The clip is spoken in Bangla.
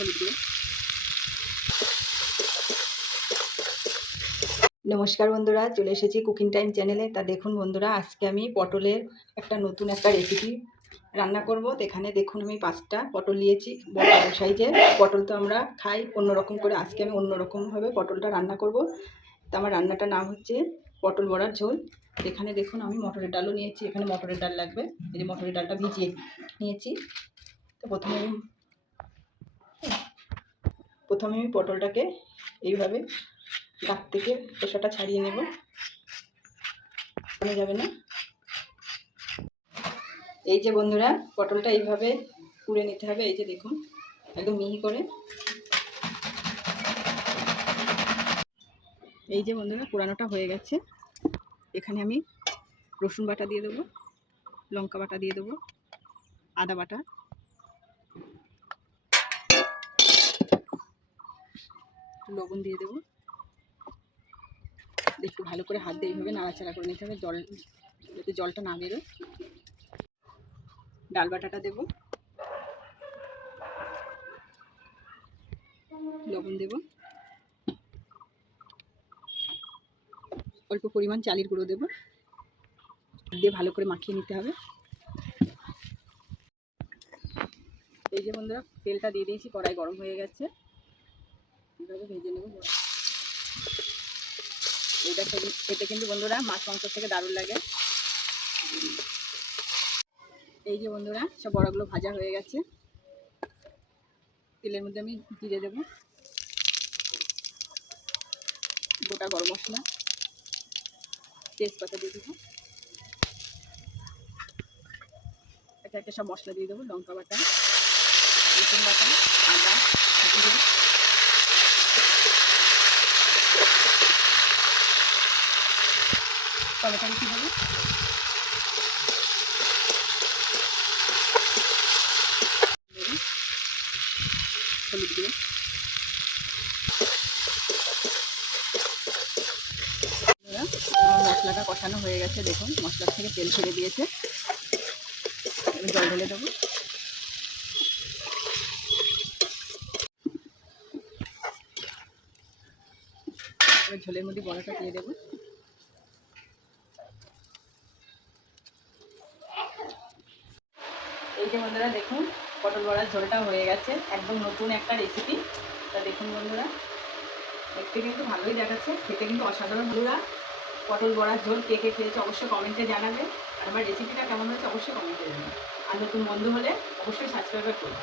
হলুদ গুঁড়ো। নমস্কার বন্ধুরা, চলে এসেছি কুকিং টাইম চ্যানেলে। তা দেখুন বন্ধুরা, আজকে আমি পটলের নতুন একটা রেসিপি রান্না করব। এখানে দেখুন আমি 5টা পটল নিয়েছি, বড় সাইজের পটল। তো আমরা খাই অন্যরকম করে, আজকে আমি অন্যরকমভাবে পটলটা রান্না করব। তো আমার রান্নাটার নাম হচ্ছে পটল বড়ার ঝোল। এখানে দেখুন আমি মটরের ডালও নিয়েছি, এখানে মটরের ডাল লাগবে। এই যে মটরের ডালটা ভিজিয়ে নিয়েছি। তো প্রথমে আমি পটলটাকে এইভাবে গাছ থেকে খোসাটা ছাড়িয়ে নেব, যাবে না। এই যে বন্ধুরা, পটলটা এইভাবে কুড়ে নিতে হবে। এই যে দেখুন, একদম মিহি করে। এই যে বন্ধুরা, কুড়ানোটা হয়ে গেছে। এখানে আমি রসুন বাটা দিয়ে দেবো, লঙ্কা বাটা দিয়ে দেবো, আদা বাটা, লবণ দিয়ে দেবো। একটু ভালো করে হাত দিয়ে এইভাবে নাড়াচাড়া করে নিতে হবে, যাতে জলটা না বেরোয়। ডাল বাটাটা দেবো, লবণ দেবো, অল্প পরিমাণ চালের গুঁড়ো দেবো, দিয়ে ভালো করে মাখিয়ে নিতে হবে। এই যে বন্ধুরা, তেলটা দিয়ে দিয়েছি, কড়াই গরম হয়ে গেছে। এইভাবে ভেজে নেব। এটা খেতে কিন্তু বন্ধুরা মাছ মাংস থেকে দারুণ লাগে। এই যে বন্ধুরা, সব বড়াগুলো ভাজা হয়ে গেছে। তেলের মধ্যে আমি জিরে দেবো, গোটা গরম মশলা, তেজপাতা দিয়ে দেবো। একে একে সব মশলা দিয়ে দেবো, লঙ্কা বাটা, রসুন বাটা, আদা, জিরে, টমেটো কুচি দেবো, হলুদ গুঁড়ো। মশলাটা কষানো হয়ে গেছে, দেখুন মশলার থেকে তেল ছেড়ে দিয়েছে। জল ঢেলে দেবো। এবার ঝোলের মধ্যে বড়াটা দিয়ে দেবো। এই যে বন্ধুরা দেখুন, পটল বড়ার ঝোলটা হয়ে গেছে, একদম নতুন একটা রেসিপি। তা দেখুন বন্ধুরা, দেখতে কিন্তু ভালোই দেখাচ্ছে, খেতে কিন্তু অসাধারণ। বন্ধুরা, পটল বড়ার ঝোল কে কে খেয়েছে অবশ্যই কমেন্টে জানাবে। আর আমার রেসিপিটা কেমন হয়েছে অবশ্যই কমেন্টে জানাবে। আর নতুন বন্ধু হলে অবশ্যই সাবস্ক্রাইব করবে।